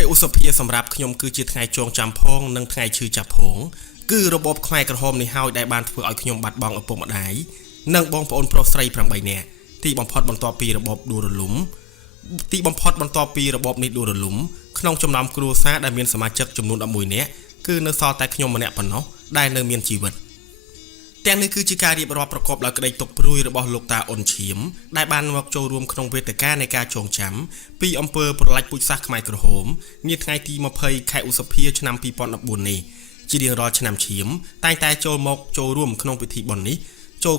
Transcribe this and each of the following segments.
ភ័យឧសភាសម្រាប់ខ្ញុំគឺជាថ្ងៃចងចាំផងនិងថ្ងៃឈឺចាប់ផងគឺរបបខ្មែរក្រហមនេះហើយដែលបានធ្វើឲ្យខ្ញុំបាត់បង់ឪពុកម្ដាយនិងបងប្អូនប្រុសស្រី8នាក់ទីបំផុតបន្ទាប់ពីរបបដួលរលំក្នុងចំណោមគ្រួសារដែលមានសមាជិកចំនួន11នាក់គឺនៅសល់តែខ្ញុំម្នាក់ប៉ុណ្ណោះដែលនៅមានជីវិតទាំងនេះគឺជាការរៀបរាប់ប្រកបដោយក្តីទុក្ខព្រួយរបស់លោកតាអ៊ុនឈៀមដែលបានមកចូលរួមក្នុងវេទិកានៃការចងចាំពីអង្គើប្រឡាច់ពូជសាសន៍ខ្មែរក្រហមនាថ្ងៃទី20ខែឧសភាឆ្នាំ2014នេះជារៀងរាល់ឆ្នាំឈៀមតែងតែចូលរួមក្នុងពិធីបុណ្យនេះ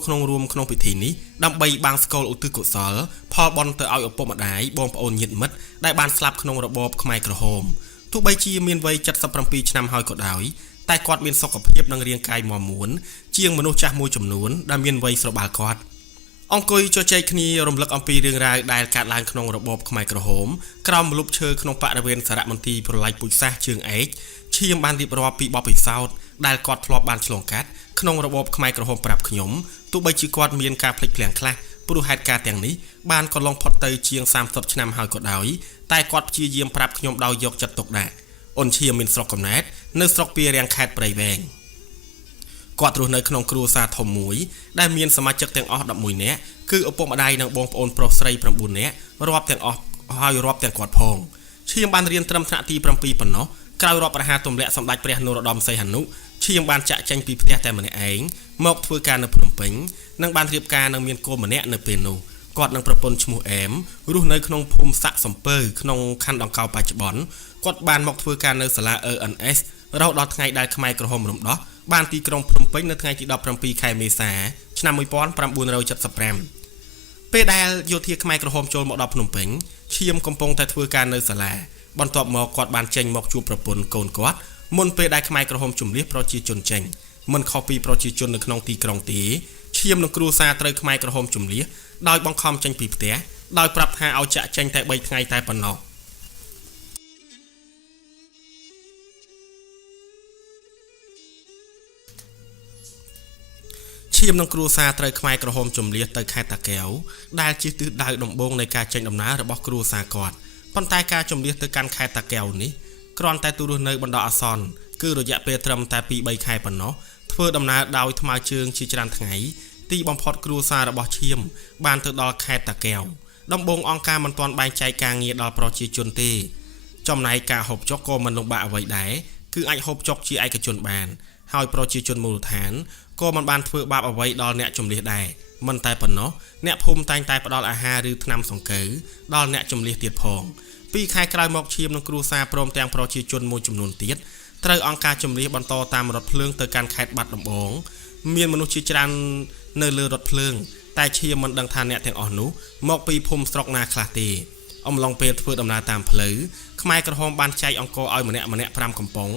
ក្នុងពិធីនេះដើម្បីបាំងស្កលឧទ្ទិសកុសលផលបុណ្យទៅឲ្យឪពុកម្ដាយបងប្អូនញាតិមិត្តដែលបានស្លាប់ក្នុងរបបខ្មែរក្រហមទោះបីជាមានវ័យ77ឆ្នាំហើយក៏ដោយតែគាត់មានសុខភាពនិងរាងកាយមាំមួនជាងមនុស្សចាស់មួយចំនួនដែលមានវ័យស្របាលគាត់អង្គុយជជែកគ្នារំលឹកអំពីរឿងរ៉ាវដែលកើតឡើងក្នុងរបបខ្មែរក្រហមក្រោមម្លប់ឈើក្នុងបរិវេណសារមន្ទីរប្រឡាយពូជសាសន៍ជើងឯកឈៀមបានរៀបរាប់ពីបទពិសោធន៍ដែលគាត់ធ្លាប់បានឆ្លងកាត់ក្នុងរបបខ្មែរក្រហមប្រាប់ខ្ញុំទោះបីជាគាត់មានការភ្លេចភ្លាំងខ្លះព្រោះហេតុការណ៍ទាំងនេះបានកន្លងផុតទៅជាង30ឆ្នាំហើយក៏ដោយតែគាត់ព្យាយាមប្រាប់ខ្ញុំដោយយកចិត្តទុកដាក់អូនឈៀមមានស្រុកកំណើតនៅស្រុកពីរាំងខេត្តព្រៃវែងគាត់រស់នៅក្នុងគ្រួសារធំមួយដែលមានសមាជិកទាំងអស់11នាក់គឺឪពុកម្ដាយនិងបងប្អូនប្រុសស្រី9នាក់រាប់ទាំងគាត់ផងឈៀមបានរៀនត្រឹមថ្នាក់ទី7ប៉ុណ្ណោះក្រោយរាប់ប្រហារទម្លាក់សម្ដេចព្រះនរោត្តមសីហនុឈៀមបានចាក់ចែងពីផ្ទះតែម្នាក់ឯងមកធ្វើការនៅភ្នំពេញនិងបានរៀបការនឹងមានកូនម្នាក់នៅពេលនោះគាត់នឹងប្រពន្ធឈ្មោះអែមរស់នៅក្នុងភូមិសាក់សំពើក្នុងខណ្ឌដង្កោបច្ចុប្បន្នគាត់បានមកធ្វើការនៅសាលា ENS រហូតដល់ថ្ងៃដែលខ្មែរក្រហមរំដោះបានទីក្រុងភ្នំពេញនៅថ្ងៃទី17ខែមេសាឆ្នាំ1975ពេលដែលយោធាខ្មែរក្រហមចូលមកដល់ភ្នំពេញឈៀមកំពុងតែធ្វើការនៅសាលាបន្ទាប់មកគាត់បានចេញមកជួបប្រពន្ធកូនគាត់មុនពេលដែលខ្មែរក្រហមជំនះប្រជាជនចេញមិនខុសពីប្រជាជននៅក្នុងទីក្រុងទេឈៀមនិងគ្រួសារត្រូវខ្មែរក្រហមជំនះដោយបង្ខំចេញពីផ្ទះដោយប្រាប់ថាឲ្យចាក់ចេញតែ3ថ្ងៃតែប៉ុណ្ណោះឈៀមនិងគ្រួសារត្រូវខ្មែរក្រហមជំនះទៅខេត្តតាកែវដែលជាទិសដៅដំបូងនៃការចេញដំណើររបស់គ្រួសារគាត់ប៉ុន្តែការជំនះទៅកាន់ខេត្តតាកែវនេះគ្រាន់តែទូរស់នៅបណ្ដោះអាសន្នគឺរយៈពេលត្រឹមតែ 2-3 ខែប៉ុណ្ណោះធ្វើដំណើរដោយថ្មើរជើងជាច្រើនថ្ងៃទីបំផុតគ្រួសាររបស់ឈៀមបានទៅដល់ខេត្តតាកែវដំបងអង្គការមិនទាន់បែងចែកការងារដល់ប្រជាជនទេចំណែកការហូបចុកក៏មិនលំបាកអ្វីដែរគឺអាចហូបចុកជាឯកជនបានហើយប្រជាជនមូលដ្ឋានក៏មិនបានធ្វើបាបអ្វីដល់អ្នកជំនះដែរមិនតែប៉ុណ្ណោះអ្នកភូមិតែងតែផ្ដល់អាហារឬថ្នាំសង្កូវដល់អ្នកជំនះទៀតផង2ខែក្រោយមកឈៀមនិងគ្រួសារព្រមទាំងប្រជាជនមួយចំនួនទៀតត្រូវអង្គការជំនះបន្តតាមរថភ្លើងទៅកាន់ខេត្តបាត់ដំបងមានមនុស្សជាច្រើននៅលើរថភ្លើងតែឈៀមមិនដឹងថាអ្នកទាំងអស់នោះមកពីភូមិស្រុកណាខ្លះទេអំឡុងពេលធ្វើដំណើរតាមផ្លូវខ្មែរក្រហមបានចែកអង្គរឲ្យម្នាក់5កំប៉ុង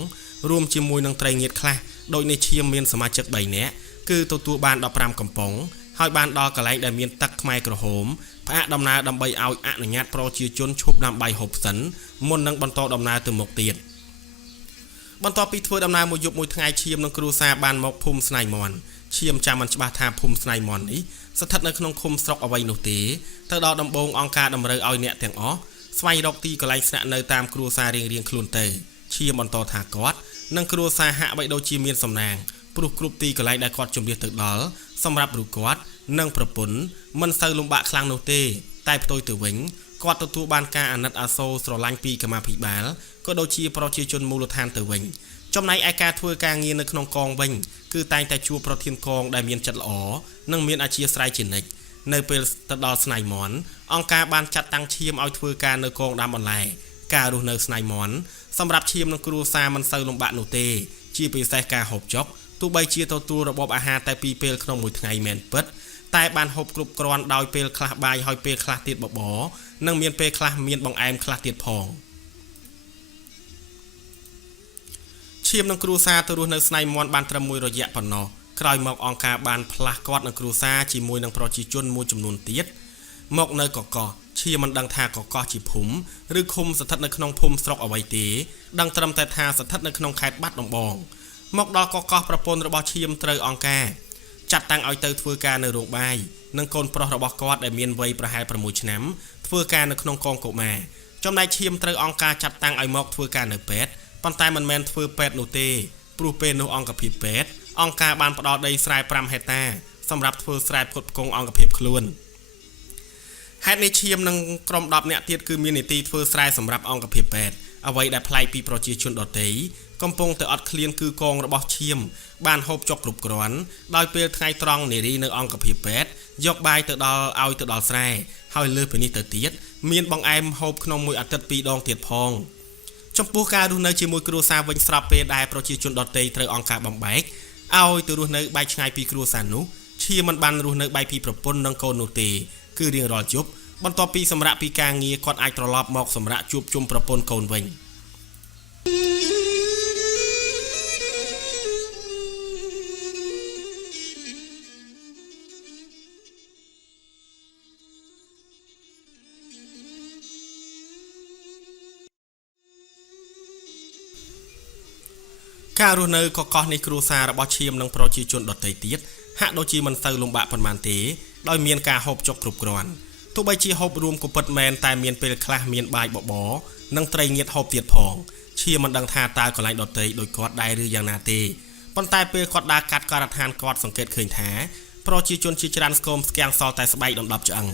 រួមជាមួយនឹងត្រីងៀតខ្លះដោយនេះឈៀមមានសមាជិក3នាក់គឺទទួលបាន15កំប៉ុងហើយបានដល់កន្លែងដែលមានទឹកខ្មែរក្រហមផ្អាកដំណើរដើម្បីឲ្យអនុញ្ញាតប្រជាជនឈប់ដាំបាយហូបសិនមុននឹងបន្តដំណើរទៅមុខទៀតបន្ទាប់ពីធ្វើដំណើរមួយយប់មួយថ្ងៃឈៀមនិងគ្រួសារបានមកភូមិស្នៃមន់ឈៀមចាំមិនច្បាស់ថាភូមិស្នៃមន់នេះស្ថិតនៅក្នុងឃុំស្រុកអ្វីនោះទេទៅដល់ដំបងអង្គការតម្រូវឲ្យអ្នកទាំងអស់ស្វែងរកទីកន្លែងស្នាក់នៅតាមគ្រួសាររៀងខ្លួនទៅឈៀមបន្តថាគាត់និងគ្រួសារហាក់បីដូចជាមានសំណាងព្រោះគ្រប់ទីកន្លែងដែលគាត់ជំនះទៅដល់សម្រាប់រូបគាត់និងប្រពន្ធមិនសូវលំបាកខ្លាំងនោះទេតែផ្ទុយទៅវិញគាត់ទទួលបានការអាណិតអាសូរស្រឡាញ់ពីកម្មាភិបាលក៏ដូចជាប្រជាជនមូលដ្ឋានទៅវិញចំណែកឯការធ្វើការងារនៅក្នុងកងវិញគឺតែងតែជួបប្រធានកងដែលមានចិត្តល្អនិងមានអធ្យាស្រ័យជានិច្ចនៅពេលទៅដល់ស្នៃមន់អង្គការបានចាត់តាំងឈៀមឲ្យធ្វើការនៅកងដាំបន្លែការរស់នៅស្នៃមន់សម្រាប់ឈៀមនិងគ្រួសារមិនសូវលំបាកនោះទេជាពិសេសការហូបចុកទោះបីជាទទួលរបបអាហារតែ2ពេលក្នុងមួយថ្ងៃមែនពិតតែបានហូបគ្រប់គ្រាន់ដោយពេលខ្លះបាយហើយពេលខ្លះទៀតបបរនិងមានពេលខ្លះមានបង្អែមខ្លះទៀតផងឈៀមនិងគ្រួសារទៅរស់នៅស្នៃមន់បានត្រឹមមួយរយៈប៉ុណ្ណោះក្រោយមកអង្គការបានផ្លាស់គាត់និងគ្រួសារជាមួយនឹងប្រជាជនមួយចំនួនទៀតមកនៅកកោះឈៀមមិនដឹងថាកកោះជាភូមិឬឃុំស្ថិតនៅក្នុងភូមិស្រុកអ្វីទេដឹងត្រឹមតែថាស្ថិតនៅក្នុងខេត្តបាត់ដំបងមកដល់កកោះប្រពន្ធរបស់ឈៀមត្រូវអង្គការចាត់តាំងឲ្យទៅធ្វើការនៅរោងបាយនិងកូនប្រុសរបស់គាត់ដែលមានវ័យប្រហែល6ឆ្នាំធ្វើការនៅក្នុងកងកុមារ ចំណែកឈាមត្រូវអង្គការចាត់តាំងឲ្យមកធ្វើការនៅពេទ្យប៉ុន្តែមិនមែនធ្វើពេទ្យនោះទេព្រោះពេលនោះអង្គភាពពេទ្យអង្គការបានផ្ដល់ដីស្រែ5ហិកតាសម្រាប់ធ្វើស្រែផ្គត់ផ្គង់អង្គភាពខ្លួនហេតុនេះឈាមនិងក្រុម10នាក់ទៀតគឺមាននីតិធ្វើស្រែសម្រាប់អង្គភាពពេទ្យអ្វីដែលប្លែកពីប្រជាជនដទៃកំពុងតែអត់ឃ្លានគឺកងរបស់ឈាមបានហូបចុកគ្រប់គ្រាន់ដោយពេលថ្ងៃត្រង់នារីនៅអង្គភាពពេទ្យយកបាយទៅដល់ស្រែហើយលើសពីនេះទៅទៀតមានបង្អែមហូបក្នុងមួយអាទិត្យ2ដងទៀតផងចំពោះការរស់នៅជាមួយគ្រួសារវិញស្រាប់ពេលដែលប្រជាជនដទៃត្រូវអង្គការបំបែកឲ្យទៅរស់នៅបែកឆ្ងាយពីគ្រួសារនោះឈាមមិនបានរស់នៅបែកពីប្រពន្ធនិងកូននោះទេគឺរៀងរាល់យប់បន្ទាប់ពីសម្រាប់ពីការងារគាត់អាចត្រឡប់មកសម្រាប់ជួបជុំប្រពន្ធកូនវិញការរស់នៅកកនេះគ្រួសាររបស់ឈាមនិងប្រជាជនដទៃទៀតហាក់ដូចជាមិនសូវលំបាកប៉ុន្មានទេដោយមានការហូបចុកគ្រប់គ្រាន់ទោះបីជាហូបរួមក៏ពិតមែនតែមានពេលខ្លះមានបាយបបរនិងត្រីងៀតហូបទៀតផងឈាមមិនដឹងថាតើកន្លែងដទៃដូចគាត់ដែរឬយ៉ាងណាទេប៉ុន្តែពេលគាត់ដើរកាត់ការដ្ឋានគាត់សង្កេតឃើញថាប្រជាជនជាច្រើនស្គមស្គាំងសល់តែស្បែកដណ្ដប់ឆ្អឹង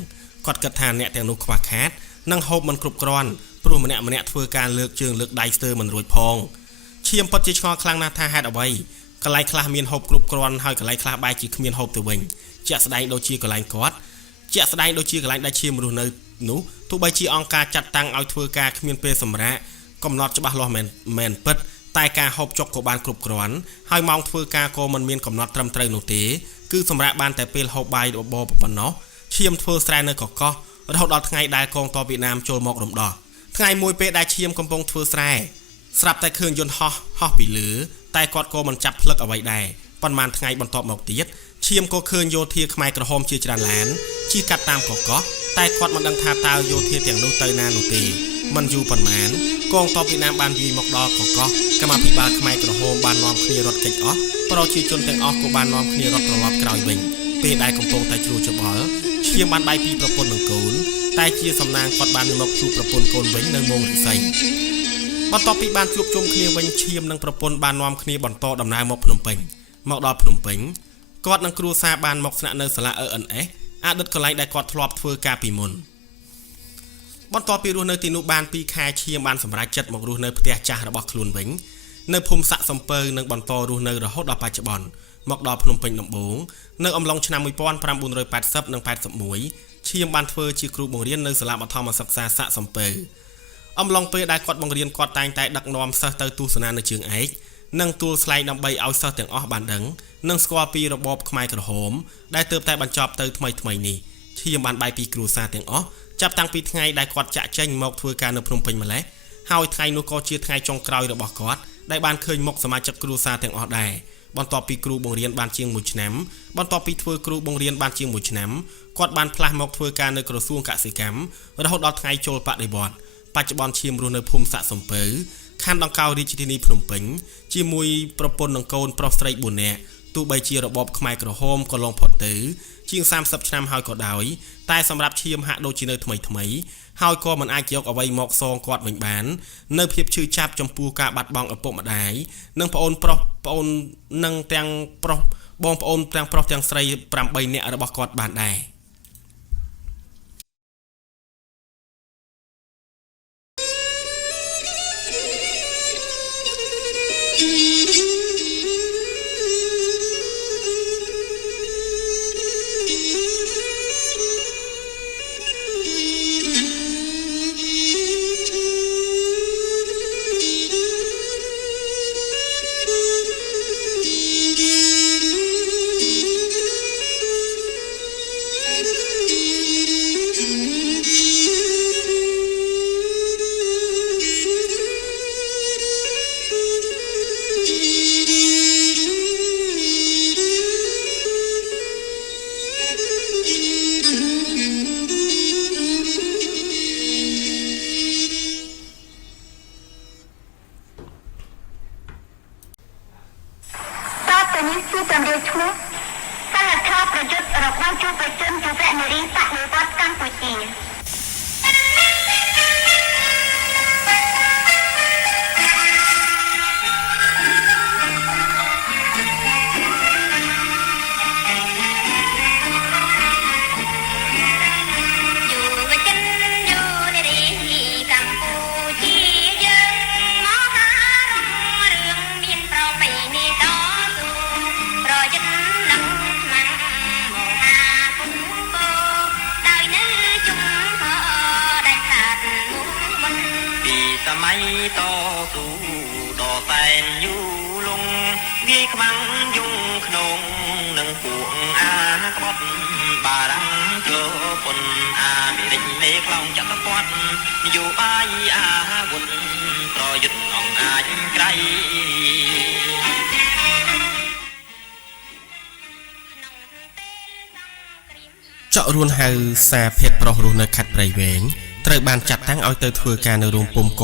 គាត់គិតថាអ្នកទាំងនោះខ្វះខាតនិងហូបមិនគ្រប់គ្រាន់ព្រោះម្នាក់ធ្វើការលើកជើងលើកដៃស្ទើរមិនរួចផងឈាមពិតជាឆ្ងល់ខ្លាំងណាស់ថាហេតុអ្វីកន្លែងខ្លះមានហូបគ្រប់គ្រាន់ហើយកន្លែងខ្លះបែរជាគ្មានហូបទៅវិញជាក់ស្ដែងដូចជាកន្លែងគាត់ជាក់ស្ដែងដូចជាកន្លែងដែលឈាមរស់នៅនោះទោះបីជាអង្គការចាត់តាំងឲ្យធ្វើការគ្មានពេលសម្រាកកំណត់ច្បាស់លាស់មែនពិតតែការហូបចុកក៏បានគ្រប់គ្រាន់ហើយម៉ោងធ្វើការក៏មិនមានកំណត់ត្រឹមត្រូវនោះទេគឺសម្រាប់បានតែពេលហូបបាយបបរប៉ុណ្ណោះឈាមធ្វើស្រែនៅកកោះរហូតដល់ថ្ងៃដែលកងទ័ពវៀតណាមចូលមករំដោះថ្ងៃមួយពេលដែលឈាមកំពុងធ្វើស្រែស្រាប់តែឃើញយន្តហោះពីលើតែគាត់ក៏មិនចាប់ផ្លឹកអ្វីដែរប៉ុន្មានថ្ងៃបន្ទាប់មកទៀតឈាមក៏ឃើញយោធាខ្មែរក្រហមជាច្រើនឡានជិះកាត់តាមកកោះតែគាត់មិនដឹងថាតើយោធាទាំងនោះទៅណានោះទេមិនយូរប៉ុន្មានកងទ័ពវៀតណាមបានវាយមកដល់កកោះកម្មាភិបាលខ្មែរក្រហមបាននាំគ្នារត់គេចអស់ប្រជាជនទាំងអស់ក៏បាននាំគ្នារត់ត្រឡប់ក្រោយវិញពេលដែលកំពុងតែជ្រួលច្បល់ឈាមបានបាយពីប្រពន្ធនិងកូនតែជាសំណាងគាត់បានមកជួបប្រពន្ធកូនវិញនៅមោងរិស័យបន្ទាប់ពីបានជួបជុំគ្នាវិញឈាមនិងប្រពន្ធបាននាំគ្នាបន្តដំណើរមកភ្នំពេញមកដល់ភ្នំពេញគាត់និងគ្រួសារបានមកស្នាក់នៅសាលា ENS អតីតកន្លែងដែលគាត់ធ្លាប់ធ្វើការពីមុនបន្ទាប់ពីរស់នៅទីនោះបាន2ខែឈាមបានសម្រេចចិត្តមករស់នៅផ្ទះចាស់របស់ខ្លួនវិញនៅភូមិសាក់សំពៅនិងបន្តរស់នៅរហូតដល់បច្ចុប្បន្នមកដល់ភ្នំពេញដំបូងនៅអំឡុងឆ្នាំ1980និង81ឈាមបានធ្វើជាគ្រូបង្រៀននៅសាលាបឋមសិក្សាសាក់សំពៅអំឡុងពេលដែលគាត់បង្រៀនគាត់តែងតែដឹកនាំសិស្សទៅទស្សនានៅជើងឯកនិងទួលស្លែងដើម្បីឲ្យសិស្សទាំងអស់បានដឹងនិងស្គាល់ពីរបបខ្មែរក្រហមដែលទើបតែបញ្ចប់ទៅថ្មីនេះឈាមបានបាយពីគ្រួសារទាំងអស់ចាប់តាំងពីថ្ងៃដែលគាត់ចាក់ចេញមកធ្វើការនៅភ្នំពេញម្លេះហើយថ្ងៃនោះក៏ជាថ្ងៃចុងក្រោយរបស់គាត់ដែលបានឃើញមុខសមាជិកគ្រួសារទាំងអស់ដែរបន្ទាប់ពីគ្រូបង្រៀនបានជាង1ឆ្នាំបន្ទាប់ពីធ្វើគ្រូបង្រៀនបានជាង1ឆ្នាំគាត់បានផ្លាស់មកធ្វើការនៅក្រសួងកសិកម្មរហូតដល់ថ្ងៃចូលបដិវត្តន៍បច្ចុប្បន្នឈាមរស់នៅភូមិសាក់សំពៅខណ្ឌដង្កោរាជធានីភ្នំពេញជាមួយប្រពន្ធនិងកូនប្រុសស្រី4នាក់ទោះបីជារបបខ្មែរក្រហមក៏ឡងផុតទៅជាង30ឆ្នាំហើយក៏ដោយតែសម្រាប់ឈាមហាក់ដូចជានៅថ្មីហើយក៏មិនអាចយកអ្វីមកសងគាត់វិញបាននៅភាពឈឺចាប់ចំពោះការបាត់បង់ឪពុកម្ដាយនិងប្អូនប្រុសប្អូននិងទាំងប្រុសបងប្អូនទាំងប្រុសទាំងស្រី8នាក់របស់គាត់បានដែរនេះគឺតម្រូវឈ្មោះសាលាខប្រយុទ្ធរបស់ជួបប្រជជនជាវនារីបដិវត្តកម្ពុជា ឡងចាក់ពាត់នយោបាយអាវុធប្រយុទ្ធអង្គអាចក្រៃ ចករួនហៅសារភេទប្រុសរស់នៅខេត្តព្រៃវែងត្រូវបានចាត់តាំងឲ្យទៅធ្វើការនៅរោងពុម្ពក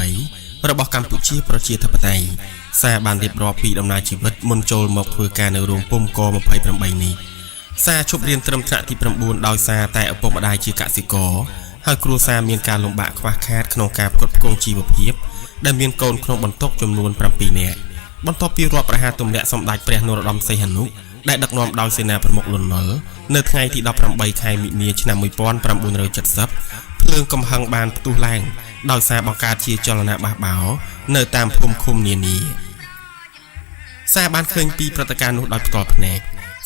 28របស់កម្ពុជាប្រជាធិបតេយ្យសារបានរៀបរាប់ពីដំណើរជីវិតមុនចូលមកធ្វើការនៅរោងពុម្ពក28នេះសារជប់រៀនត្រឹមថ្នាក់ទី9ដោយសារតែឪពុកម្ដាយជាកសិករហើយគ្រួសារមានការលំបាកខ្វះខាតក្នុងការផ្គត់ផ្គង់ជីវភាពដែលមានកូនក្នុងបន្ទុកចំនួន7នាក់បន្ទាប់ពីរដ្ឋប្រហារទម្លាក់សម្ដេចព្រះនរោត្តមសីហនុដែលដឹកនាំដោយសេនាប្រមុខលន់នល់នៅថ្ងៃទី18ខែមិនិនាឆ្នាំ1970ភ្លើងកំហឹងបានផ្ទុះឡើងដោយសារបង្កើតជាចលនាបះបោរនៅតាមភូមិឃុំនានាសារបានឃើញពីព្រឹត្តិការណ៍នោះដោយផ្ទាល់ភ្នែក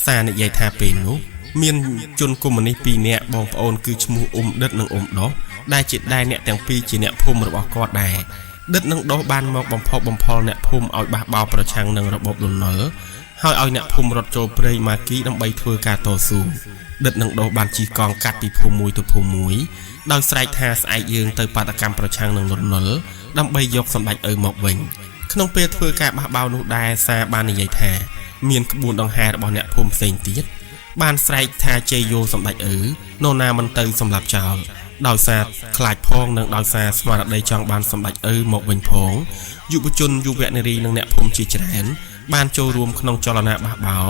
សារនិយាយថាពេលនោះមានជនកុម្មុយនីស2នាក់បងប្អូនគឺឈ្មោះអ៊ុំដិតនិងអ៊ុំដោះដែលជាដែរអ្នកទាំងពីរជាអ្នកភូមិរបស់គាត់ដែរដិតនិងដោះបានមកបំផុសបំផុលអ្នកភូមិឲ្យបះបោរប្រឆាំងនឹងរបបលន់នល់ហើយឲ្យអ្នកភូមិរត់ចូលព្រៃម៉ាគីដើម្បីធ្វើការតស៊ូដិតនឹងដោះបានជិះកង់កាត់ពីភូមិមួយទៅភូមិមួយដោយស្រែកថាស្អែកយើងទៅបាតកម្មប្រឆាំងនឹងលន់នល់ដើម្បីយកសម្ដេចឪមកវិញក្នុងពេលធ្វើការបះបោរនោះដែរសារបាននិយាយថាមានក្បួនដង្ហែរបស់អ្នកភូមិផ្សេងទៀតបានស្រែកថាជ័យយោសម្ដេចឪនរណាមិនទៅសម្លាប់ចោលដោយសារខ្លាចផងនិងដោយសារស្មារតីចង់បានសម្ដេចឪមកវិញផងយុវជនយុវនារីនិងអ្នកភូមិជាច្រើនបានចូលរួមក្នុងចលនាបះបោរ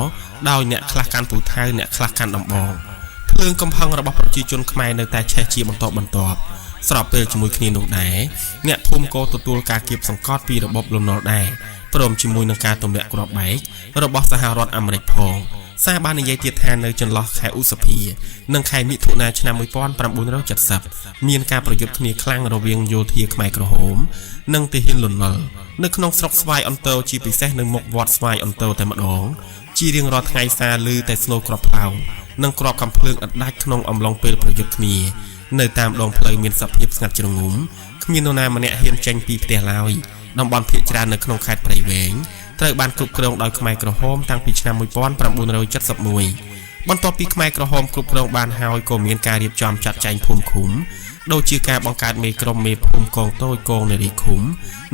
ដោយអ្នកខ្លះកាន់ពូថៅអ្នកខ្លះកាន់ដំបងភ្លើងកំហឹងរបស់ប្រជាជនខ្មែរនៅតែឆេះជាបន្តបន្ទាប់ស្របពេលជាមួយគ្នានោះដែរអ្នកភូមិក៏ទទួលការគៀបសង្កត់ពីរបបលន់នល់ដែរព្រមជាមួយនឹងការទម្លាក់គ្រាប់បែករបស់សហរដ្ឋអាមេរិកផងសារបាននិយាយទៀតថានៅចន្លោះខែឧសភានិងខែមិថុនាឆ្នាំ1970មានការប្រយុទ្ធគ្នាខ្លាំងរវាងយោធាខ្មែរក្រហមនិងទាហានលន់នល់នៅក្នុងស្រុកស្វាយអន្តរជាពិសេសនៅមុខវត្តស្វាយអន្តរតែម្ដងជារៀងរាល់ថ្ងៃសារឮតែស្នូគ្រាប់ផ្លោងនិងគ្រាប់កាំភ្លើងឥតដាច់ក្នុងអំឡុងពេលប្រយុទ្ធគ្នានៅតាមដងផ្លូវមានសភាពស្ងាត់ជ្រងំគ្មាននរណាម្នាក់ហ៊ានចេញពីផ្ទះឡើយតំបន់ភាគច្រើននៅក្នុងខេត្តព្រៃវែងត្រូវបានគ្រប់គ្រងដោយខ្មែរក្រហមតាំងពីឆ្នាំ1971បន្ទាប់ពីខ្មែរក្រហមគ្រប់គ្រងបានហើយក៏មានការរៀបចំចាត់ចែងភូមិឃុំដូចជាការបង្កើតមេក្រុមមេភូមិកងតូចកងនារីឃុំ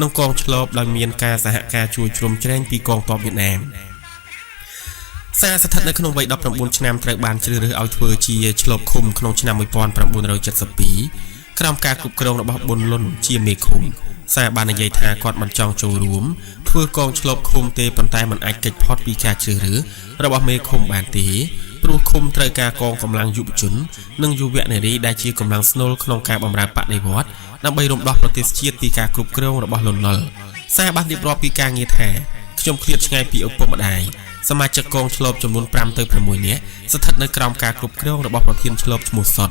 និងកងឆ្លបដោយមានការសហការជួយជ្រោមជ្រែងពីកងទ័ពវៀតណាមសារស្ថិតនៅក្នុងវ័យ19ឆ្នាំត្រូវបានជ្រើសរើសឲ្យធ្វើជាឆ្លបឃុំក្នុងឆ្នាំ1972ក្រោមការគ្រប់គ្រងរបស់ប៊ុនលុនជាមេឃុំសារបាននិយាយថាគាត់មិនចង់ចូលរួមធ្វើកងឆ្លបឃុំទេប៉ុន្តែមិនអាចកិច្ចផុតពីការជ្រើសរើសរបស់មេឃុំបានទេព្រោះឃុំត្រូវការកងកម្លាំងយុវជននិងយុវនារីដែលជាកម្លាំងស្នូលក្នុងការបម្រើបដិវត្តដើម្បីរំដោះប្រទេសជាតិពីការគ្រប់គ្រងរបស់លន់នល់សារបានរៀបរាប់ពីការងារថាខ្ញុំឃ្លាតឆ្ងាយពីឪពុកម្ដាយសមាជិកកងឆ្លបចំនួន5ទៅ6នាក់ស្ថិតនៅក្រោមការគ្រប់គ្រងរបស់ប្រធានឆ្លបឈ្មោះសុត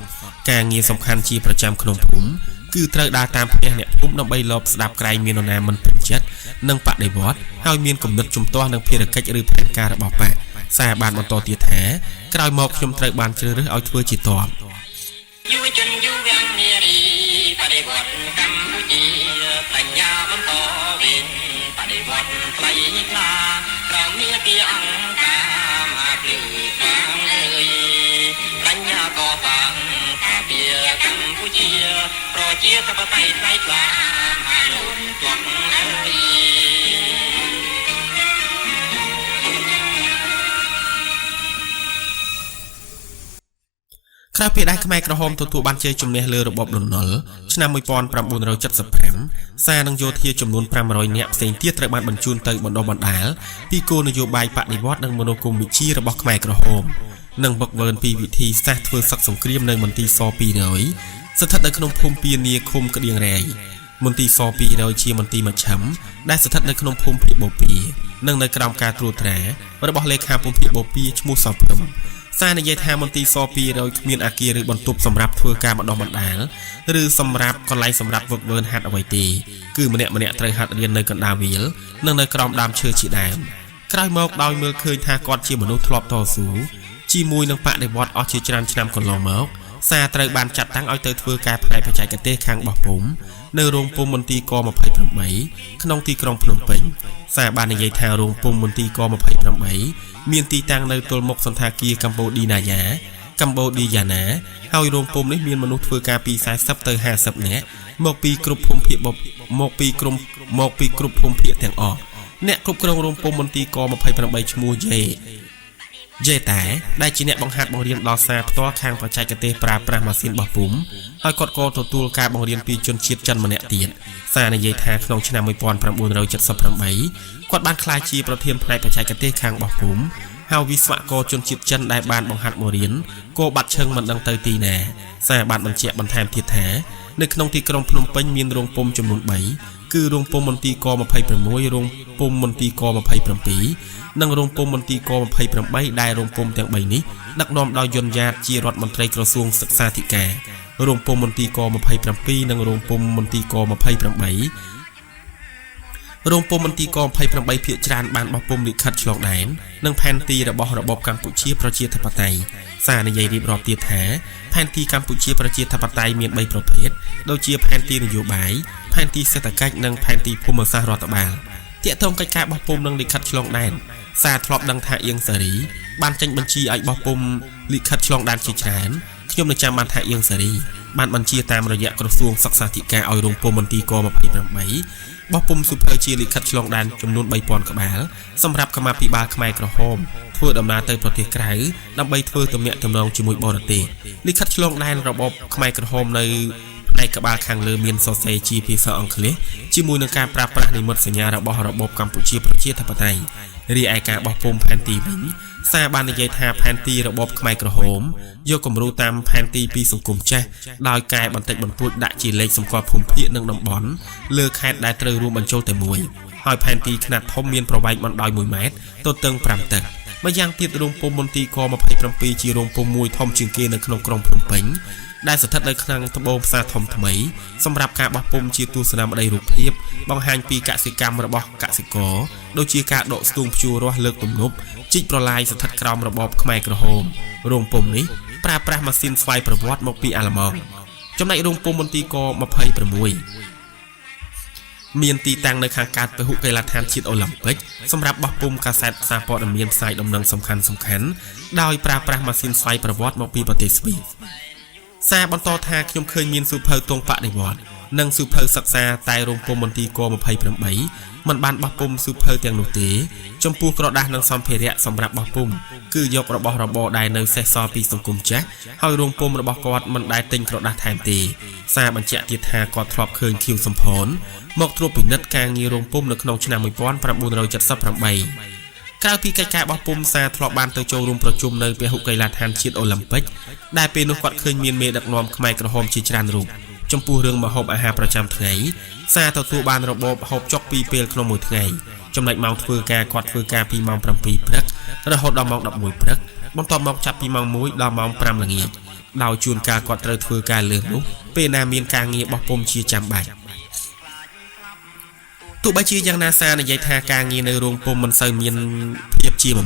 ការងារសំខាន់ជាប្រចាំក្នុងភូមិគឺត្រូវដើរតាមផ្ទះអ្នកភូមិដើម្បីលបស្ដាប់ក្រែងមាននរណាមិនពេញចិត្តនិងបដិវត្តហើយមានគំនិតជំទាស់នឹងភារកិច្ចឬផែនការរបស់បកសារបានបន្តទៀតថាក្រោយមកខ្ញុំត្រូវបានជ្រើសរើសឲ្យធ្វើជាតបយុវជនយុវនារីបដិវត្តកម្ពុជាបញ្ញាបន្តវិញបដិវត្តផ្លៃខ្លាក្រោមមាគ៌ាអង្គការមហាព្រឹទ្ធបានហើយបញ្ញាក៏បានការពារកម្ពុជាប្រជាធិបតេយ្យថ្លៃថ្លាមហាលូនជាប់ហើយក្រោយពីដែលខ្មែរក្រហមទទួលបានជ័យជំនះលើរបបលន់នល់ឆ្នាំ1975សារនិងយោធាចំនួន500នាក់ផ្សេងទៀតត្រូវបានបញ្ជូនទៅបណ្ដុះបណ្ដាលពីគោលនយោបាយបដិវត្តនិងមនោគមវិជ្ជារបស់ខ្មែរក្រហមនិងវឹកវើពីវិធីសាស្ត្រធ្វើសឹកសង្គ្រាមនៅមន្ទីរស200ស្ថិតនៅក្នុងភូមិពានីឃុំក្តៀងរែងមន្ទីរស200ជាមន្ទីរមជ្ឈិមដែលស្ថិតនៅក្នុងភូមិភាគបូព៌ានិងនៅក្រោមការត្រួតត្រារបស់លេខាភូមិភាគបូព៌ាឈ្មោះសភឹមសារនិយាយថាមន្ទីរស200គ្មានអគារឬបន្ទប់សម្រាប់ធ្វើការបណ្ដុះបណ្ដាលឬសម្រាប់កន្លែងសម្រាប់វឹកវើហាត់អ្វីទេគឺម្នាក់ត្រូវហាត់រៀននៅកណ្ដាលវាលនិងនៅក្រោមដើមឈើជាដើមក្រោយមកដោយមើលឃើញថាគាត់ជាមនុស្សធ្លាប់តស៊ូជាមួយនឹងបដិវត្តអស់ជាច្រើនឆ្នាំកន្លងមកសារត្រូវបានចាត់តាំងឲ្យទៅធ្វើការផ្នែកបច្ចេកទេសខាងបោះពុម្ពនៅរោងពុម្ពមន្ទីរក28ក្នុងទីក្រុងភ្នំពេញសារបាននិយាយថារោងពុម្ពមន្ទីរក28មានទីតាំងនៅទល់មុខសន្តាគារកម្ពុជាណាយ៉ា កម្ពុជាយ៉ាណាហើយរោងពុំនេះមានមនុស្សធ្វើការពី40ទៅ50នាក់មកពីគ្រប់ភូមិភាគមកពីគ្រប់ភូមិភាគទាំងអស់អ្នកគ្រប់គ្រងរោងពុំមន្ទីរក28ឈ្មោះយេតែដែលជាអ្នកបង្ហាត់បង្រៀនដល់សារផ្ទាល់ខាងបច្ចេកទេសប្រើប្រាស់ម៉ាស៊ីនបោះពុម្ពហើយគាត់ក៏ទទួលការបង្រៀនពីជនជាតិចិនម្នាក់ទៀតសារនិយាយថាក្នុងឆ្នាំ1978គាត់បានក្លាយជាប្រធានផ្នែកបច្ចេកទេសខាងបោះពុម្ពហើយវិស្វករជនជាតិចិនដែលបានបង្ហាត់បង្រៀនក៏បាត់ឈឹងមិនដឹងទៅទីណាសារបានបញ្ជាក់បន្ថែមទៀតថានៅក្នុងទីក្រុងភ្នំពេញមានរោងពុម្ពចំនួន3គឺរោងពុម្ពមន្ទីរក26រោងពុម្ពមន្ទីរក27និងរោងពុម្ពមន្ទីរក28ដែលរោងពុម្ពទាំង3នេះដឹកនាំដោយយុនយ៉ាតជារដ្ឋមន្ត្រីក្រសួងសិក្សាធិការរោងពុម្ពមន្ទីរក27និងរោងពុម្ពមន្ទីរក28រោងពុម្ពមន្ទីរក28ភាគច្រើនបានបោះពុម្ពលិខិតឆ្លងដែននិងផែនទីរបស់របបកម្ពុជាប្រជាធិបតេយ្យសារនិយាយរៀបរាប់ទៀតថាផែនទីកម្ពុជាប្រជាធិបតេយ្យមាន3ប្រភេទដូចជាផែនទីនយោបាយផែនទីសេដ្ឋកិច្ចនិងផែនទីភូមិសាស្ត្ររដ្ឋបាលទាក់ទងកិច្ចការបោះពុម្ពនិងលិខិតឆ្លងដែនសារធ្លាប់ដឹងថាអៀងសារីបានចេញបញ្ជាឲ្យបោះពុម្ពលិខិតឆ្លងដែនជាច្រើនខ្ញុំនៅចាំបានថាអៀងសារីបានបញ្ជាតាមរយៈក្រសួងសិក្សាធិការឲ្យរោងពុម្ពមន្ទីរក28បោះពុម្ពស៊ុភើជាលិខិតឆ្លងដែនចំនួន 3000 ក្បាលសម្រាប់កម្មាភិបាលខ្មែរក្រហមធ្វើដំណើរទៅប្រទេសក្រៅដើម្បីធ្វើទំនាក់ទំនងជាមួយបរទេសលិខិតឆ្លងដែនរបបខ្មែរក្រហមនៅផ្នែកក្បាលខាងលើមានសរសេរជាភាសាអង់គ្លេសជាមួយនឹងការប្រើប្រាស់និមិត្តសញ្ញារបស់របបកម្ពុជាប្រជាធិបតេយ្យរីឯការបោះពុម្ពផែនទីវិញសារបាននិយាយថាផែនទីរបបខ្មែរក្រហមយកគំរូតាមផែនទីពីសង្គមចាស់ដោយកែបន្តិចបន្តួចដាក់ជាលេខសម្គាល់ភូមិភាគនិងតំបន់លើខេត្តដែលត្រូវរួមបញ្ចូលតែមួយហើយផែនទីខ្នាតធំមានប្រវែងបណ្ដោយ1ម៉ែត្រទទឹង5តឹកម្យ៉ាងទៀតរោងពុម្ពមន្ទីរក27ជារោងពុម្ពមួយធំជាងគេនៅក្នុងក្រុងភ្នំពេញដែលស្ថិតនៅក្នុងត្បូងផ្សារធំថ្មីសម្រាប់ការបោះពុម្ពជាទស្សនាវដ្តីរូបភាពបង្ហាញពីកសិកម្មរបស់កសិករដូចជាការដកស្ទូងភ្ជួររាស់លើកទំនប់ជីកប្រឡាយស្ថិតក្រោមរបបខ្មែរក្រហមរោងពុម្ពនេះប្រើប្រាស់ម៉ាស៊ីនស្វ័យប្រវត្តិមកពីអាល្លឺម៉ង់ចំណែករោងពុម្ពមន្ទីរក26មានទីតាំងនៅខាងកើតពហុកីឡដ្ឋានជាតិអូឡ িম্প ិកសម្រាប់បោះពុម្ពកាសែតសារព័ត៌មានផ្សាយដំណឹងសំខាន់ដោយប្រើប្រាស់ម៉ាស៊ីនស្វ័យប្រវត្តិមកពីប្រទេសស្វីសសារបន្តថាខ្ញុំឃើញមានសៀវភៅទងបដិវត្តន៍និងសៀវភៅសិក្សាតែរោងពុម្ពមន្ទីរក28មិនបានបោះពុម្ពសៀវភៅទាំងនោះទេចំពោះក្រដាសនិងសម្ភារៈសម្រាប់បោះពុម្ពគឺយករបស់របរដែលនៅសេសសល់ពីសង្គមចាស់ហើយរោងពុម្ពរបស់គាត់មិនដែលទិញក្រដាសថែមទេសារបញ្ជាក់ទៀតថាគាត់ធ្លាប់ឃើញខៀវសំផនមកត្រួតពិនិត្យការងាររោងពុម្ពនៅក្នុងឆ្នាំ1978ក្រៅពីកិច្ចការបោះពុម្ពសារធ្លាប់បានទៅចូលរួមប្រជុំនៅពហុកីឡដ្ឋានជាតិអូឡ িম্প ិកដែលពេលនោះគាត់ឃើញមានមេដឹកនាំខ្មែរក្រហមជាច្រើនរូបចំពោះរឿងម្ហូបអាហារប្រចាំថ្ងៃសារទទួលបានរបបហូបចុក2ពេលក្នុងមួយថ្ងៃចំណែកម៉ោងធ្វើការគាត់ធ្វើការពីម៉ោង7ព្រឹករហូតដល់ម៉ោង11ព្រឹកបន្ទាប់មកចាប់ពីម៉ោង1ដល់ម៉ោង5ល្ងាចដោយជួនកាលគាត់ត្រូវធ្វើការលើសនោះពេលណាមានការងារបោះពុម្ពជាចាំបាច់ទោះបីជាយ៉ាងណាសារនិយាយថាការងារនៅរោងពុម្ពមិនសូវមានភាពជាម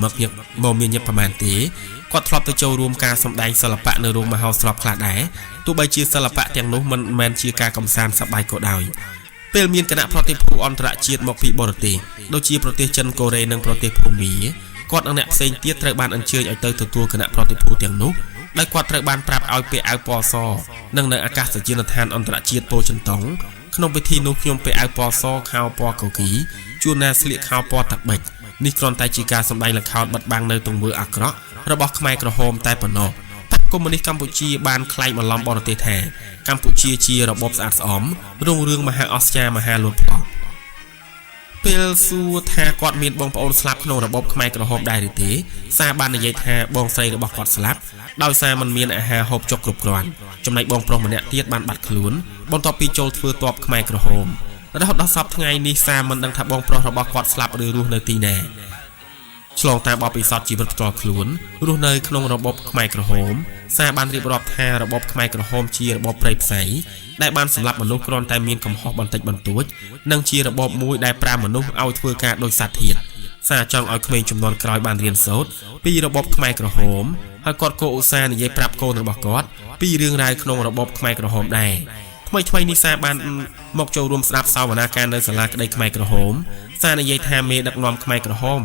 មាញឹកប្រហែលទេគាត់ធ្លាប់ទៅចូលរួមការសម្ដែងសិល្បៈនៅរោងមហោស្រពខ្លះដែរទោះបីជាសិល្បៈទាំងនោះមិនមែនជាការកំសាន្តសប្បាយក៏ដោយពេលមានគណៈប្រតិភូអន្តរជាតិមកពីបរទេសដូចជាប្រទេសចិនកូរ៉េនិងប្រទេសភូមាគាត់និងអ្នកផ្សេងទៀតត្រូវបានអញ្ជើញឲ្យទៅទទួលគណៈប្រតិភូទាំងនោះដោយគាត់ត្រូវបានប្រាប់ឲ្យពាក់អាវពណ៌សនិងនៅអាកាសយានដ្ឋានអន្តរជាតិពោធិ៍ចិនតុងក្នុងពិធីនោះខ្ញុំពាក់អាវពណ៌សខោពណ៌កូគីជួនណាស្លៀកខោពណ៌តាប៊ិចនេះគ្រាន់តែជាការសម្ដែងល្ខោនបិទបាំងនៅទង្វើអាក្រក់របស់ខ្មែរក្រហមតែប៉ុណ្ណោះបកកុម្មុយនីសកម្ពុជាបានខ្លែងបន្លំបរទេសថាកម្ពុជាជារបបស្អាតស្អំរុងរឿងមហាអស្ចារ្យមហាលួចផ្លោះពេលសួរថាគាត់មានបងប្អូនស្លាប់ក្នុងរបបខ្មែរក្រហមដែរឬទេសារបាននិយាយថាបងស្រីរបស់គាត់ស្លាប់ដោយសារមិនមានអាហារហូបចុកគ្រប់គ្រាន់ចំណែកបងប្រុសម្នាក់ទៀតបានបាត់ខ្លួនបន្ទាប់ពីចូលធ្វើទ័ពខ្មែរក្រហមរហូតដល់សពថ្ងៃនេះសារមិនដឹងថាបងប្រុសរបស់គាត់ស្លាប់ឬរស់នៅទីណាឆ្លងតាមបទពិសោធន៍ជីវិតផ្ទាល់ខ្លួនរស់នៅក្នុងរបបខ្មែរក្រហមសារបានរៀបរាប់ថារបបខ្មែរក្រហមជារបបព្រៃផ្សៃដែលបានសម្លាប់មនុស្សគ្រាន់តែមានកំហុសបន្តិចបន្តួចនិងជារបបមួយដែលប្រើមនុស្សឲ្យធ្វើការដោយសត្វធាតុសារចង់ឲ្យក្មេងជំនាន់ក្រោយបានរៀនសូត្រពីរបបខ្មែរក្រហមហើយគាត់ក៏ឧស្សាហ៍និយាយប្រាប់កូនរបស់គាត់ពីរឿងរ៉ាវក្នុងរបបខ្មែរក្រហមដែរថ្មីនេះសារបានមកចូលរួមស្ដាប់សវនាការនៅសាលាក្តីខ្មែរក្រហមសារនិយាយថាមេដឹកនាំខ្មែរក្រហម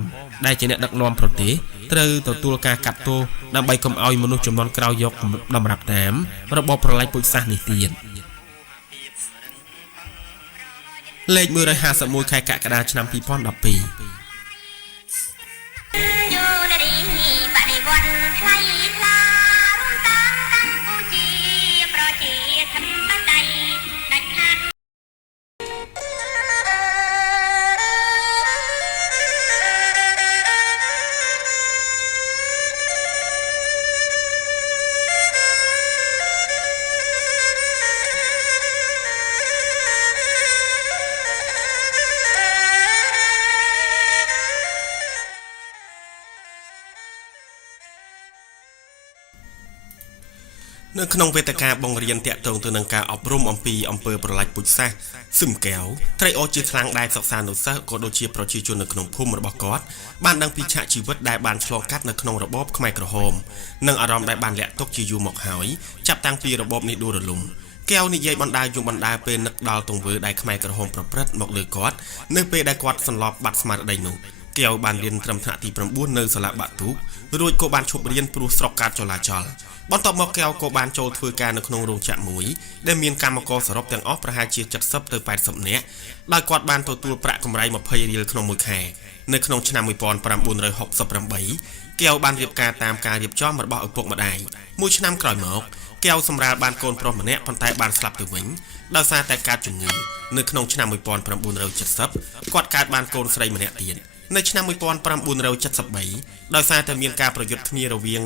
ដែលជាអ្នកដឹកនាំប្រទេសត្រូវទទួលការកាត់ទោស ដើម្បីកុំឲ្យមនុស្សចំនួនក្រោយយកតម្រាប់តាមរបបប្រល័យពូជសាសន៍នេះទៀតលេខ151ខែកក្កដាឆ្នាំ2012 យោនារីបដិវត្តថ្លៃថ្លារួមតាមកម្ពុជាប្រជាធិបតេយ្យដាច់ខាត នៅក្នុងវេទិកាបង្រៀនតាក់ទងទៅនឹងការអប់រំអំពីអំពើប្រល័យពូជសាសន៍សឹមកែវត្រីអូជាខ្លាំងដែលសិក្សានុសិស្សក៏ដូចជាប្រជាជននៅក្នុងភូមិរបស់គាត់បានដឹងពីឆាកជីវិតដែលបានឆ្លងកាត់នៅក្នុងរបបខ្មែរក្រហមនិងអារម្មណ៍ដែលបានលាក់ទុកជាយូរមកហើយចាប់តាំងពីរបបនេះដួលរលំកែវនិយាយបណ្ដាយំបណ្ដាពេលនឹកដល់ទង្វើដែលខ្មែរក្រហមប្រព្រឹត្តមកលើគាត់នៅពេលដែលគាត់សន្លប់បាត់ស្មារតីនោះកែវបានរៀនត្រឹមថ្នាក់ទី9នៅសាលាបាក់ទូករួចក៏បានឈប់រៀនព្រោះស្រុកកាត់ចលាចលបន្ទាប់មកកែវក៏បានចូលធ្វើការនៅក្នុងរោងចក្រមួយដែលមានកម្មករសរុបទាំងអស់ប្រហែលជា70ទៅ80នាក់ដោយគាត់បានទទួលប្រាក់កម្រៃ20រៀលក្នុងមួយខែនៅក្នុងឆ្នាំ1968កែវបានរៀបការតាមការរៀបចំរបស់ឪពុកម្ដាយមួយឆ្នាំក្រោយមកកែវសម្រាលបានកូនប្រុសម្នាក់ប៉ុន្តែបានស្លាប់ទៅវិញដោយសារតែការជំងឺនៅក្នុងឆ្នាំ1970គាត់កើតបានកូនស្រីម្នាក់ទៀតនៅឆ្នាំ1973ដោយសារតែមានការប្រយុទ្ធគ្នារវាង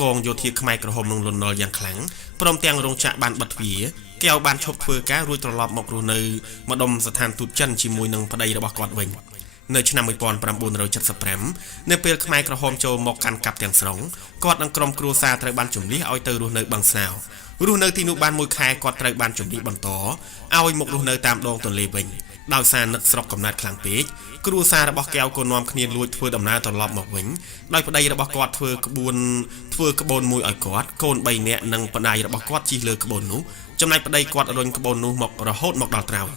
កងយោធាខ្មែរក្រហមនឹងលន់នល់យ៉ាងខ្លាំងព្រមទាំងរោងចក្របានបិទទ្វារកែវបានឈប់ធ្វើការរួចត្រឡប់មករស់នៅម្ដុំស្ថានទូតចិនជាមួយនឹងប្តីរបស់គាត់វិញនៅឆ្នាំ1975នៅពេលខ្មែរក្រហមចូលមកកាន់កាប់ទាំងស្រុងគាត់និងក្រុមគ្រួសារត្រូវបានជម្លៀសឲ្យទៅរស់នៅបឹងស្នោរស់នៅទីនោះបានមួយខែគាត់ត្រូវបានជម្លៀសបន្តឲ្យមករស់នៅតាមដងទន្លេវិញដោយសារនឹកស្រុកកំណើតខ្លាំងពេកគ្រួសាររបស់កែវក៏នាំគ្នាលួចធ្វើដំណើរត្រឡប់មកវិញដោយប្តីរបស់គាត់ធ្វើក្បូនមួយឲ្យគាត់កូន3នាក់និងប្តីរបស់គាត់ជិះលើក្បូននោះចំណែកប្តីគាត់រុញក្បូននោះមករហូតមកដល់ត្រើយ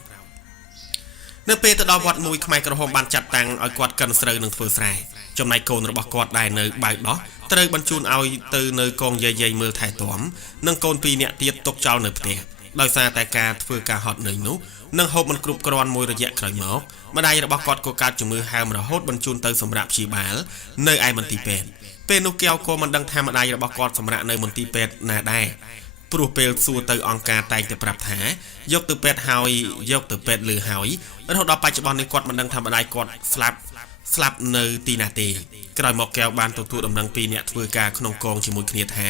នៅពេលទៅដល់វត្តមួយខ្មែរក្រហមបានចាត់តាំងឲ្យគាត់កិនស្រូវនិងធ្វើស្រែចំណែកកូនរបស់គាត់ដែលនៅបៅដោះត្រូវបញ្ជូនឲ្យទៅនៅកងយាយមើលថែទាំនិងកូន2នាក់ទៀតទុកចោលនៅផ្ទះដោយសារតែការធ្វើការហត់នឿយនោះនិងហូបមិនគ្រប់គ្រាន់មួយរយៈក្រោយមកម្ដាយរបស់គាត់ក៏កើតជំងឺហើមរហូតបញ្ជូនទៅសម្រាប់ព្យាបាលនៅឯមន្ទីរពេទ្យពេលនោះកែវក៏មិនដឹងថាម្ដាយរបស់គាត់សម្រាប់នៅមន្ទីរពេទ្យណាដែរព្រោះពេលសួរទៅអង្គការតែងតែប្រាប់ថាយកទៅពេទ្យហើយយកទៅពេទ្យលើហើយរហូតដល់បច្ចុប្បន្ននេះគាត់មិនដឹងថាម្ដាយគាត់ស្លាប់នៅទីណាទេក្រោយមកកែវបានទទួលដំណឹងពីអ្នកធ្វើការក្នុងកងជាមួយគ្នាថា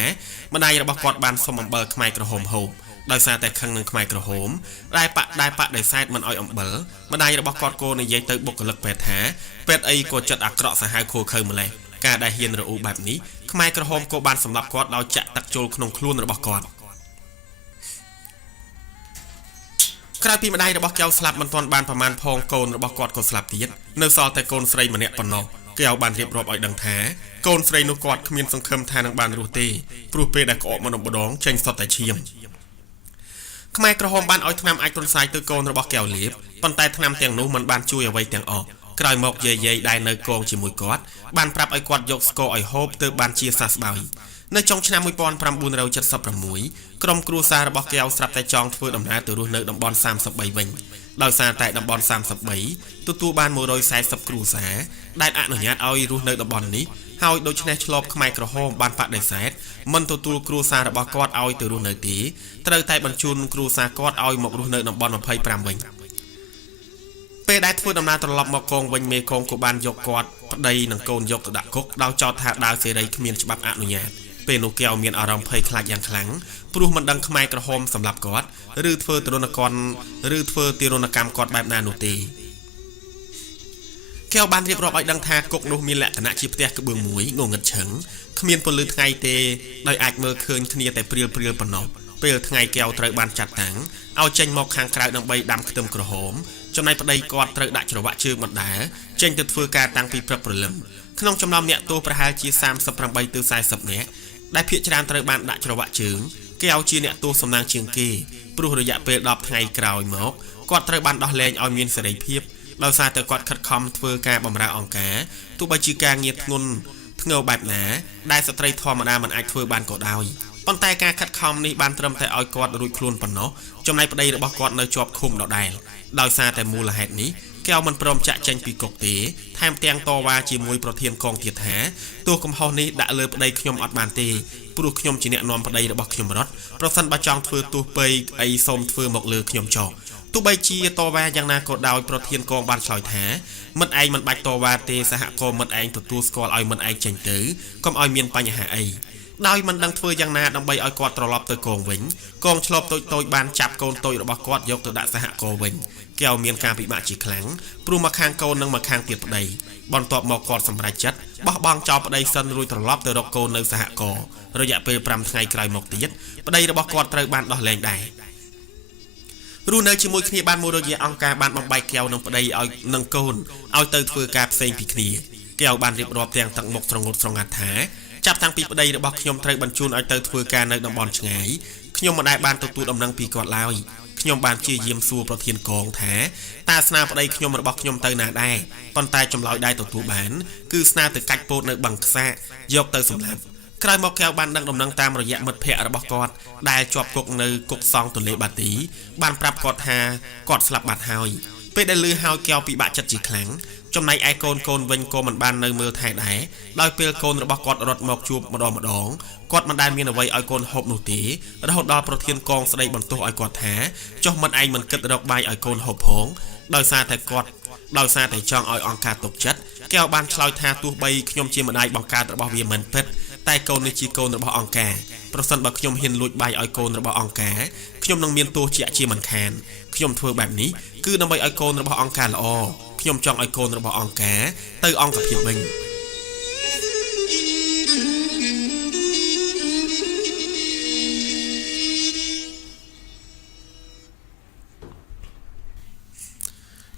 ម្ដាយរបស់គាត់បានសុំអំបិលខ្មែរក្រហមហូបដោយសារតែខឹងនឹងខ្មែរក្រហមដែលបដិសេធមិនអោយអំបិលម្ដាយរបស់គាត់ក៏និយាយទៅបុគ្គលិកពេទ្យថាពេទ្យអីក៏ចិត្តអាក្រក់សាហាវខូខើម្លេះការដែលហ៊ានរអ៊ូបែបនេះខ្មែរក្រហមក៏បានសម្លាប់គាត់ដោយចាក់ទឹកចូលក្នុងខ្លួនរបស់គាត់ក្រោយពីម្ដាយរបស់កែវស្លាប់មិនទាន់បានប្រមាណផងកូនរបស់គាត់ក៏ស្លាប់ទៀតនៅសល់តែកូនស្រីម្នាក់ប៉ុណ្ណោះកែវបានរៀបរាប់ឲ្យដឹងថាកូនស្រីនោះគាត់គ្មានសង្ឃឹមថានឹងបានរស់ទេព្រោះពេលដែលក្អកម្ដងចេញសុទ្ធតែឈាមខ្មែរក្រហមបានឲ្យថ្នាំអាចទន់សាយទៅកូនរបស់កែវលាបប៉ុន្តែថ្នាំទាំងនោះមិនបានជួយអ្វីទាំងអស់ក្រោយមកយាយដែលនៅកងជាមួយគាត់បានប្រាប់ឲ្យគាត់យកស្ករឲ្យហូបទើបបានជាសះស្បើយនៅចុងឆ្នាំ1976ក្រុមគ្រួសាររបស់កែវស្រាប់តែចង់ធ្វើដំណើរទៅរស់នៅតំបន់33វិញដោយសារតែតំបន់33ទទួលបាន140គ្រួសារដែលអនុញ្ញាតឲ្យរស់នៅតំបន់នេះហើយដូច្នេះឆ្លប់ខ្មែរក្រហមបានបដិសេធមិនទទួលគ្រួសាររបស់គាត់ឲ្យទៅរស់នៅទេត្រូវតែបញ្ជូនគ្រួសារគាត់ឲ្យមករស់នៅតំបន់25វិញពេលដែលធ្វើដំណើរត្រឡប់មកកងវិញមេកងក៏បានយកគាត់ប្តីនិងកូនយកទៅដាក់គុកដោយចោទថាដើរសេរីគ្មានច្បាប់អនុញ្ញាតពេលនោះកែវមានអារម្មណ៍ភ័យខ្លាចយ៉ាងខ្លាំងព្រោះមិនដឹងខ្មែរក្រហមសម្លាប់គាត់ឬធ្វើទារុណកម្មគាត់បែបណានោះទេកែវបានរៀបរាប់ឲ្យដឹងថាគុកនោះមានលក្ខណៈជាផ្ទះក្បឿងមួយងងឹតឈឹងគ្មានពន្លឺថ្ងៃទេដោយអាចមើលឃើញគ្នាតែព្រាលប៉ុណ្ណោះពេលថ្ងៃកែវត្រូវបានចាត់តាំងឲ្យចេញមកខាងក្រៅដើម្បីដាំខ្ទឹមក្រហមចំណែកប្តីគាត់ត្រូវដាក់ច្រវាក់ជើងបណ្ដាចេញទៅធ្វើការតាំងពីព្រឹកព្រលឹមក្នុងចំណោមអ្នកទោសប្រហែលជា38ទៅ40នាក់ដែលភាគច្រើនត្រូវបានដាក់ច្រវាក់ជើងកែវជាអ្នកទោសសំណាងជាងគេព្រោះរយៈពេល10ថ្ងៃក្រោយមកគាត់ត្រូវបានដោះលែងឲ្យមានសេរីភាពដោយសារតែគាត់ខិតខំធ្វើការបម្រើអង្គការទោះបីជាការងារធ្ ធ្ងើបែបណាដែលស្ត្រីធម្មតាមិនអាចធ្វើបានក៏ដោយប៉ុន្តែការខិតខំនេះបានត្រឹមតែឲ្យគាត់រួចខ្លួនប៉ុណ្ណោះចំណែកប្តីរបស់គាត់នៅជាប់ឃុំដដែលដោយសារតែមូលហេតុនេះកែវមិនព្រមចាក់ចេញពីគុកទេថែមទាំងតវ៉ាជាមួយប្រធានកងទៀតថាទោះកំហុសនេះដាក់លើប្តីខ្ញុំអត់បានទេព្រោះខ្ញុំជាអ្នកនាំប្តីរបស់ខ្ញុំរត់ប្រសិនបើចង់ធ្វើទោសពេកអីសូមធ្វើមកលើខ្ញុំចោលទោះបីជាតវ៉ាយ៉ាងណាក៏ដោយប្រធានកងបានឆ្លើយថាមិត្តឯងមិនបាច់តវ៉ាទេសហគមន៍មិត្តឯងទទួលស្គាល់ឲ្យមិត្តឯងចេញទៅកុំឲ្យមានបញ្ហាអីដោយមិនដឹងធ្វើយ៉ាងណាដើម្បីឲ្យគាត់ត្រឡប់ទៅកងវិញកងឆ្លប់តូចបានចាប់កូនតូចរបស់គាត់យកទៅដាក់សហគមន៍វិញកែវមានការពិបាកជាខ្លាំងព្រោះមកខាងកូននិងមកខាងទៀតប្តីបន្ទាប់មកគាត់សម្រេចចិត្តបោះបង់ចោលប្តីសិនរួចត្រឡប់ទៅរកកូននៅសហគមន៍រយៈពេល5ថ្ងៃក្រោយមកទៀតប្តីរបស់គាត់ត្រូវបានដោះលែងដែររស់នៅជាមួយគ្នាបានមួយរយៈអង្គការបានបំបែកកែវនិងប្តីឲ្យនឹងកូនឲ្យទៅធ្វើការផ្សេងពីគ្នាកែវបានរៀបរាប់ទាំងទឹកមុខស្រងត់ស្រងាត់ថាចាប់តាំងពីប្តីរបស់ខ្ញុំត្រូវបញ្ជូនឲ្យទៅធ្វើការនៅតំបន់ឆ្ងាយខ្ញុំមិនដែលបានទទួលដំណឹងពីគាត់ឡើយខ្ញុំបានជាយាមសួរប្រធានកងថាតើស្នាប្តីខ្ញុំរបស់ខ្ញុំទៅណាដែរប៉ុន្តែចម្លើយដែលទទួលបានគឺស្នាទៅកាច់ពោតនៅបឹងខ្សាកយកទៅសម្លាប់ក្រោយមកកែវបានដឹងដំណឹងតាមរយៈមិត្តភ័ក្តិរបស់គាត់ដែលជាប់គុកនៅគុកសង្ឃទន្លេបាទីបានប្រាប់គាត់ថាគាត់ស្លាប់បាត់ហើយពេលដែលឮហើយកែវពិបាកចិត្តជាខ្លាំងចំណែកឯកូនវិញក៏មិនបាននៅមើលថែដែរដោយពេលកូនរបស់គាត់រត់មកជួបម្ដងគាត់មិនដែលមានអ្វីឲ្យកូនហូបនោះទេរហូតដល់ប្រធានកងស្ដីបន្ទោសឲ្យគាត់ថាចុះមិនឯងមិនគិតរកបាយឲ្យកូនហូបផងដោយសារតែចង់ឲ្យអង្គការទុកចិត្តកែវបានឆ្លើយថាទោះបីខ្ញុំជាម្ដាយបង្កើតរបស់វាមិនពិតតែកូននេះជាកូនរបស់អង្គការប្រសិនបើខ្ញុំហ៊ានលួចបាយឲ្យកូនរបស់អង្គការខ្ញុំនឹងមានទោសជាក់ជាមិនខានខ្ញុំធ្វើបែបនេះគឺដើម្បីឲ្យកូនរបស់អង្គការល្អខ្ញុំចង់ឲ្យកូនរបស់អង្គការទៅអង្គភាពវិញ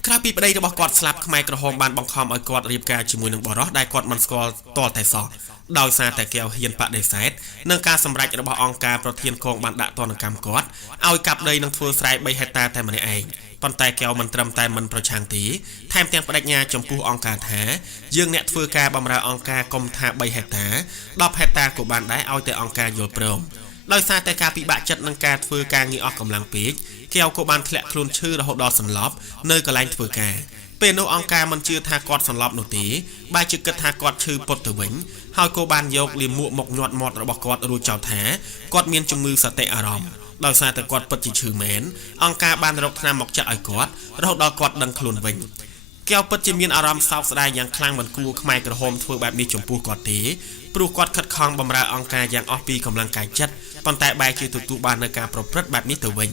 ក្រោយពីប្តីរបស់គាត់ស្លាប់ខ្មែរក្រហមបានបង្ខំឲ្យគាត់រៀបការជាមួយនឹងបរិសុទ្ធដែលគាត់មិនស្គាល់ទាល់តែសោះដោយសារតែកែវហ៊ានបដិសេធនឹងការសម្រេចរបស់អង្គការប្រធានកងបានដាក់ទណ្ឌកម្មគាត់ឲ្យកាប់ដីនិងធ្វើស្រែ3ហិកតាតែម្នាក់ឯងប៉ុន្តែកែវមិនត្រឹមតែមិនប្រឆាំងទេថែមទាំងបដិញ្ញាចំពោះអង្គការថាយើងអ្នកធ្វើការបម្រើអង្គការកុំថា3ហិកតា10ហិកតាក៏បានដែរឲ្យតែអង្គការយល់ព្រមដោយសារតែការពិបាកចិត្តនឹងការធ្វើការងារអស់កម្លាំងពេកកែវក៏បានធ្លាក់ខ្លួនឈឺរហូតដល់សន្លប់នៅកន្លែងធ្វើការពេលនោះអង្គការមិនជឿថាគាត់សន្លប់នោះទេបែរជាគិតថាគាត់ឈឺពុតទៅវិញហើយក៏បានយកលាមកមកញាត់មាត់របស់គាត់រួចចោទថាគាត់មានជំងឺសតិអារម្មណ៍ដោយសារតែគាត់ពិតជាឈឺមែនអង្គការបានរកថ្នាំមកចាក់ឲ្យគាត់រហូតដល់គាត់ដឹងខ្លួនវិញកែវពិតជាមានអារម្មណ៍សោកស្ដាយយ៉ាងខ្លាំងមិនគួរខ្មែរក្រហមធ្វើបែបនេះចំពោះគាត់ទេព្រោះគាត់ខិតខំបម្រើអង្គការយ៉ាងអស់ពីកម្លាំងកាយចិត្តប៉ុន្តែបែរជាទទួលបាននូវការប្រព្រឹត្តបែបនេះទៅវិញ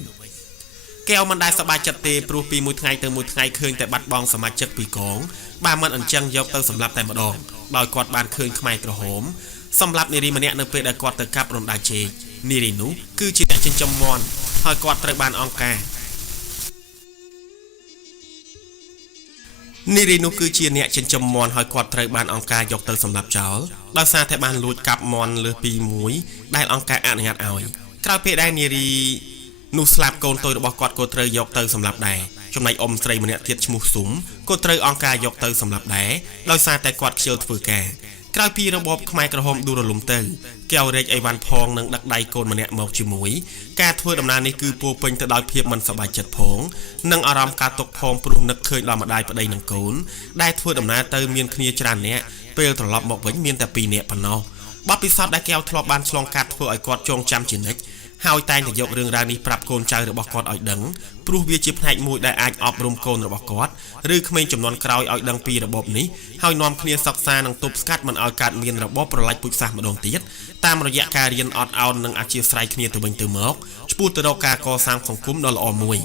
កែវមិនដែលសប្បាយចិត្តទេព្រោះពីមួយថ្ងៃទៅមួយថ្ងៃឃើញតែបាត់បង់សមាជិកពីកងបើមិនអញ្ចឹងយកទៅសម្លាប់តែម្ដងដោយគាត់បានឃើញខ្មែរក្រហមសម្លាប់នារីម្នាក់នៅពេលដែលគាត់ទៅកាប់រណ្ដាជែកនារីនោះគឺជាអ្នកចិញ្ចឹមមាន់ហើយគាត់ត្រូវបានអង្គការនារីនោះគឺជាអ្នកចិញ្ចឹមមាន់ហើយគាត់ត្រូវបានអង្គការយកទៅសម្លាប់ចោលដោយសារតែបានលួចកាប់មាន់លើសពី1ដែលអង្គការអនុញ្ញាតឲ្យក្រោយពេលដែលនារីនោះស្លាប់កូនតូចរបស់គាត់ក៏ត្រូវយកទៅសម្លាប់ដែរចំណែកអ៊ំស្រីម្នាក់ទៀតឈ្មោះស៊ុំក៏ត្រូវអង្គការយកទៅសម្លាប់ដែរដោយសារតែគាត់ខ្ជិលធ្វើការក្រោយពីរបបខ្មែរក្រហមដួលរលំទៅកែវរែកអីវ៉ាន់ផងនឹងដឹកដៃកូនម្នាក់មកជាមួយការធ្វើដំណើរនេះគឺពោពេញទៅដោយភាពមិនសប្បាយចិត្តផងនិងអារម្មណ៍ការទុក្ខផងព្រោះនឹកឃើញដល់ម្ដាយប្តីនិងកូនដែលធ្វើដំណើរទៅមានគ្នាច្រើនអ្នកពេលត្រឡប់មកវិញមានតែ2នាក់ប៉ុណ្ណោះបទពិសោធន៍ដែលកែវធ្លាប់បានឆ្លងកាត់ធ្វើឲ្យគាត់ចងចាំជានិច្ចហើយតែងតែយករឿងរ៉ាវនេះប្រាប់កូនចៅរបស់គាត់ឲ្យដឹងព្រោះវាជាផ្នែកមួយដែលអាចអប់រំកូនរបស់គាត់ឬក្មេងចំនួនក្រោយឲ្យដឹងពីរបបនេះហើយនាំគ្នាសិក្សានិងទប់ស្កាត់មិនឲ្យកើតមានរបបប្រល័យពូជសាសន៍ម្ដងទៀតតាមរយៈការរៀនអត់ឱននិងអធ្យាស្រ័យគ្នាទៅវិញទៅមកឆ្ពោះទៅរកការកសាងសង្គមដ៏ល្អមួយ